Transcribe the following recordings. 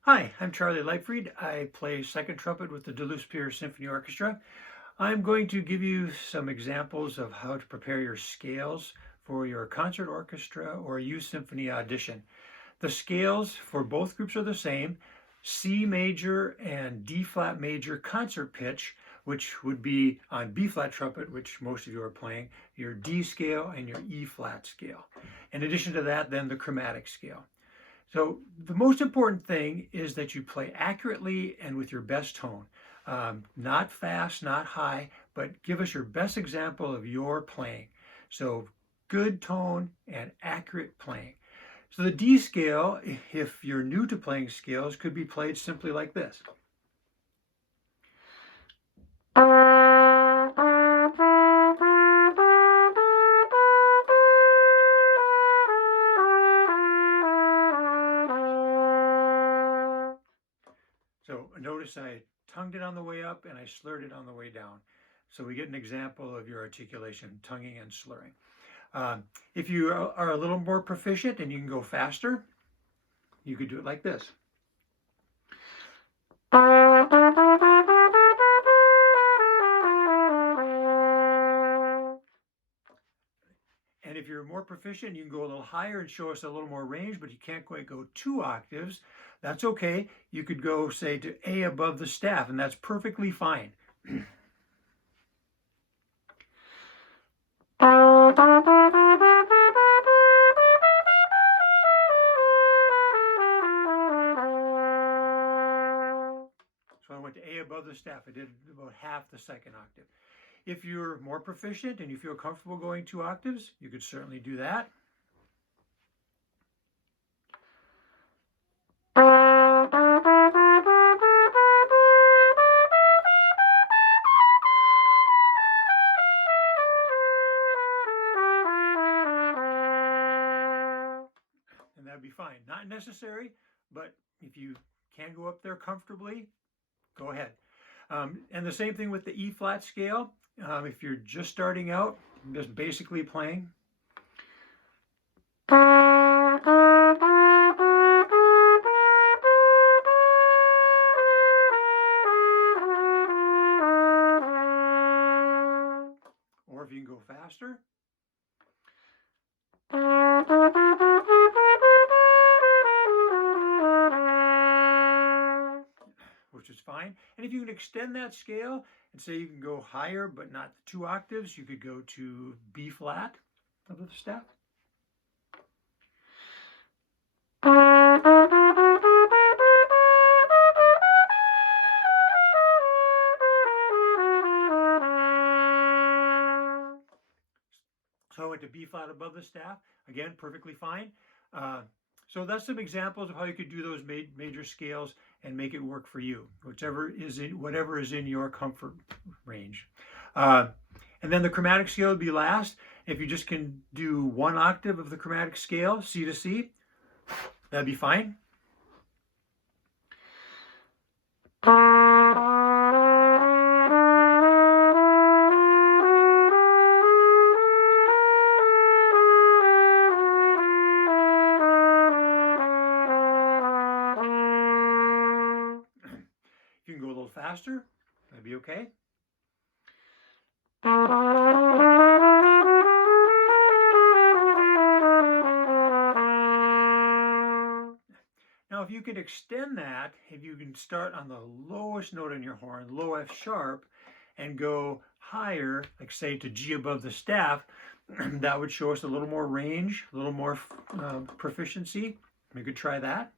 Hi, I'm Charlie Leibfried. I play second trumpet with the DSSYO Symphony Orchestra. I'm going to give you some examples of how to prepare your scales for your concert orchestra or youth symphony audition. The scales for both groups are the same: C major and D flat major concert pitch, which would be on B flat trumpet, which most of you are playing, your D scale and your E flat scale. In addition to that, then the chromatic scale. So the most important thing is that you play accurately and with your best tone. Not fast, not high, but give us your best example of your playing. So good tone and accurate playing. So the D scale, if you're new to playing scales, could be played simply like this. So notice I tongued it on the way up and I slurred it on the way down. So we get an example of your articulation, tonguing and slurring. If you are a little more proficient and you can go faster, you could do it like this. And if you're more proficient, you can go a little higher and show us a little more range, but you can't quite go 2 octaves. That's okay. You could go, say, to A above the staff, and that's perfectly fine. So I went to A above the staff. I did about half the second octave. If you're more proficient and you feel comfortable going 2 octaves, you could certainly do that. And that'd be fine. Not necessary, but if you can go up there comfortably, go ahead. And the same thing with the E flat scale. If you're just starting out, just basically playing. Or if you can go faster. Which is fine. And if you can extend that scale and say you can go higher but not 2 octaves, you could go to B flat of the staff. So I went to B flat above the staff. Again, perfectly fine. So that's some examples of how you could do those major scales and make it work for you, whatever is in your comfort range. And then the chromatic scale would be last. If you just can do 1 octave of the chromatic scale, C to C, that'd be fine. If you can go a little faster, that'd be okay. Now, if you could extend that, if you can start on the lowest note on your horn, low F sharp, and go higher, like say to G above the staff, that would show us a little more range, a little more proficiency. We could try that.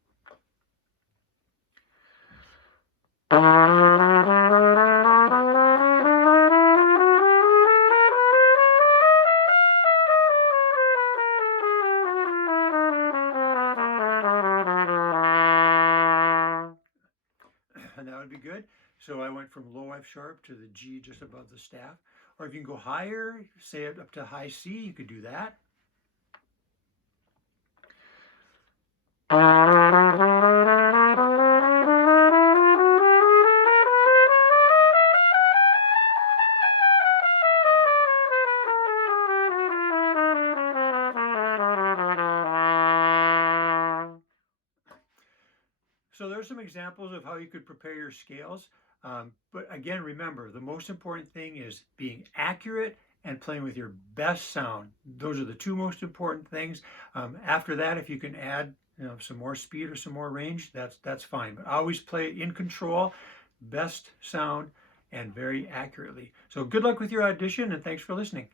And that would be good. So I went from low F sharp to the G just above the staff. Or if you can go higher, say it up to high C, you could do that. So there's some examples of how you could prepare your scales. But again, remember, the most important thing is being accurate and playing with your best sound. Those are the two most important things. After that, if you can add some more speed or some more range, that's fine. But always play in control, best sound, and very accurately. So good luck with your audition, and thanks for listening.